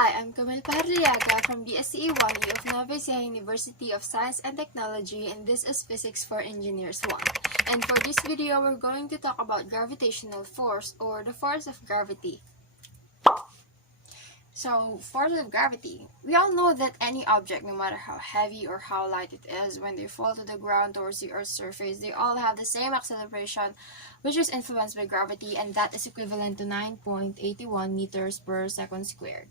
Hi, I'm Camille from BSCE 1E of Nueva Ecija University of Science and Technology, and this is Physics for Engineers 1. And for this video, we're going to talk about gravitational force, or the force of gravity. So, force of gravity. We all know that any object, no matter how heavy or how light it is, when they fall to the ground towards the Earth's surface, they all have the same acceleration, which is influenced by gravity, and that is equivalent to 9.81 meters per second squared.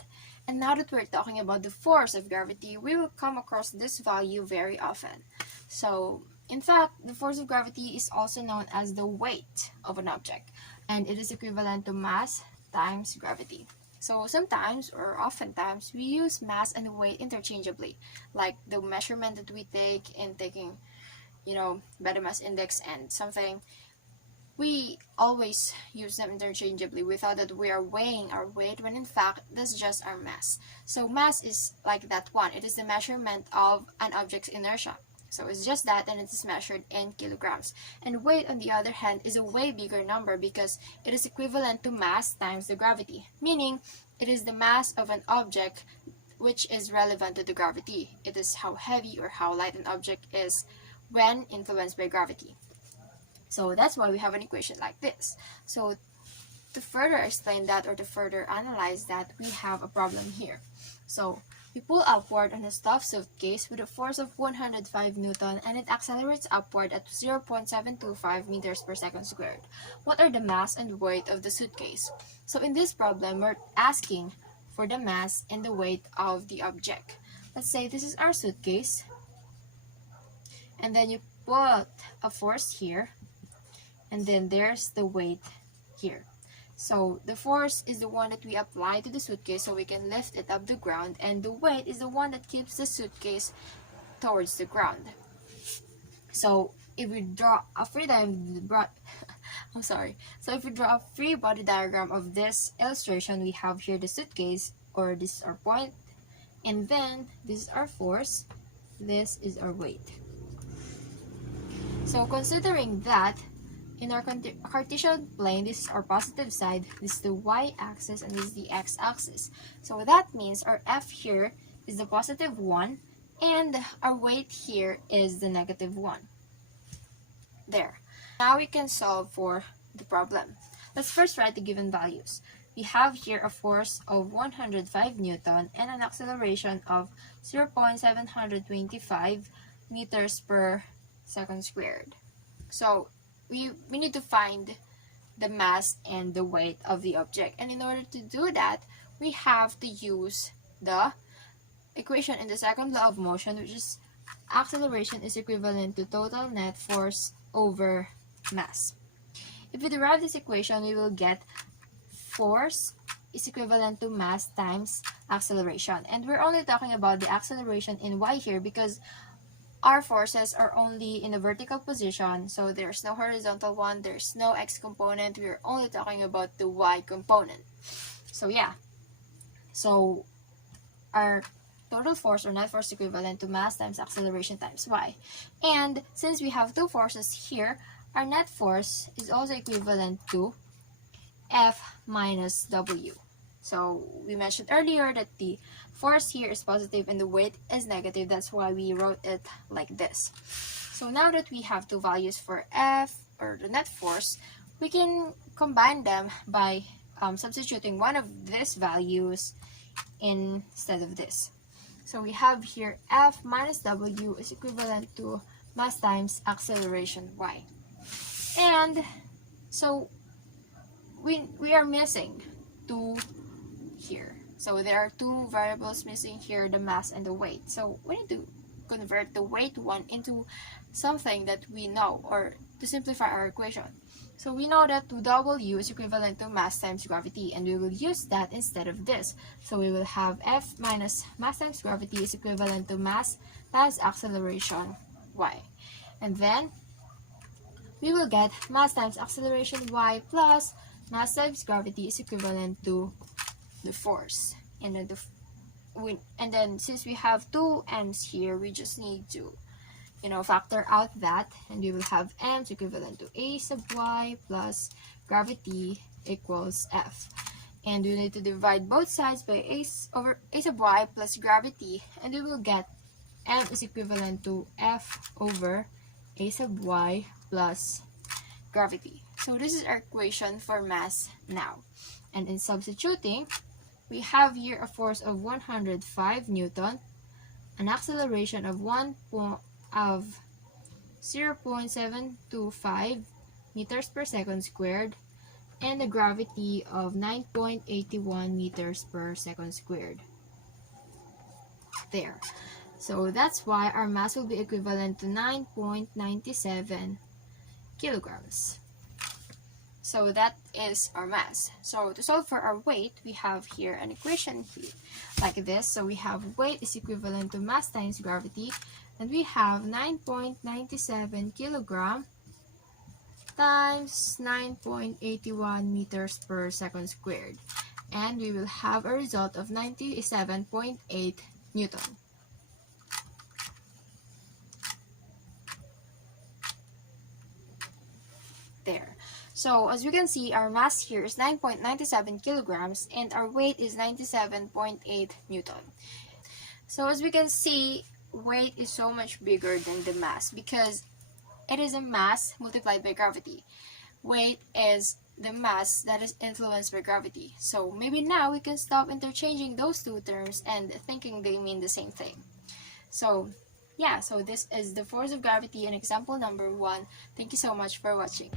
And now that we're talking about the force of gravity, we will come across this value very often. So, in fact, the force of gravity is also known as the weight of an object, and it is equivalent to mass times gravity. So sometimes, or oftentimes, we use mass and weight interchangeably, like the measurement that we take in taking, body mass index and something. We always use them interchangeably without that we are weighing our weight, when in fact, that's just our mass. So mass is like that one. It is the measurement of an object's inertia. So it's just that, and it is measured in kilograms. And weight, on the other hand, is a way bigger number because it is equivalent to mass times the gravity, meaning it is the mass of an object which is relevant to the gravity. It is how heavy or how light an object is when influenced by gravity. So that's why we have an equation like this. So to further explain that, or to further analyze that, we have a problem here. So we pull upward on a stuffed suitcase with a force of 105 Newton, and it accelerates upward at 0.725 meters per second squared. What are the mass and weight of the suitcase? So in this problem, we're asking for the mass and the weight of the object. Let's say this is our suitcase, and then you put a force here, and then there's the weight here. So the force is the one that we apply to the suitcase so we can lift it up the ground, and the weight is the one that keeps the suitcase towards the ground. So if we draw a free body diagram of this illustration, we have here the suitcase, or this is our point, and then this is our force, this is our weight. So considering that, in our Cartesian plane, this is our positive side, this is the y-axis, and this is the x-axis. So that means our F here is the positive 1, and our weight here is the negative 1. There. Now we can solve for the problem. Let's first write the given values. We have here a force of 105 Newton and an acceleration of 0.725 meters per second squared. So we need to find the mass and the weight of the object. And in order to do that, we have to use the equation in the second law of motion, which is acceleration is equivalent to total net force over mass. If we derive this equation, we will get force is equivalent to mass times acceleration. And we're only talking about the acceleration in y here because our forces are only in a vertical position, so there's no horizontal one, there's no x component, we're only talking about the y component. So yeah, so our total force or net force equivalent to mass times acceleration times y. And since we have two forces here, our net force is also equivalent to F minus W. So we mentioned earlier that the force here is positive and the weight is negative. That's why we wrote it like this. So now that we have two values for F, or the net force, we can combine them by substituting one of these values instead of this. So we have here F minus W is equivalent to mass times acceleration y. And so we are missing two here. So there are two variables missing here, the mass and the weight. So we need to convert the weight one into something that we know, or to simplify our equation. So we know that 2W is equivalent to mass times gravity, and we will use that instead of this. So we will have F minus mass times gravity is equivalent to mass times acceleration y. And then we will get mass times acceleration y plus mass times gravity is equivalent to the force. And then since we have two m's here, we just need to factor out that, and we will have m's equivalent to a sub y plus gravity equals F. And we need to divide both sides by a sub y plus gravity, and we will get m is equivalent to F over a sub y plus gravity. So this is our equation for mass now. And in substituting, we have here a force of 105 Newton, an acceleration of 0.725 meters per second squared, and a gravity of 9.81 meters per second squared. There. So that's why our mass will be equivalent to 9.97 kilograms. So that is our mass. So to solve for our weight, we have here an equation here like this. So we have weight is equivalent to mass times gravity, and we have 9.97 kilogram times 9.81 meters per second squared. And we will have a result of 97.8 Newton. There. So as we can see, our mass here is 9.97 kilograms and our weight is 97.8 Newton. So as we can see, weight is so much bigger than the mass because it is a mass multiplied by gravity. Weight is the mass that is influenced by gravity. So maybe now we can stop interchanging those two terms and thinking they mean the same thing. So yeah, so this is the force of gravity in example number 1. Thank you so much for watching.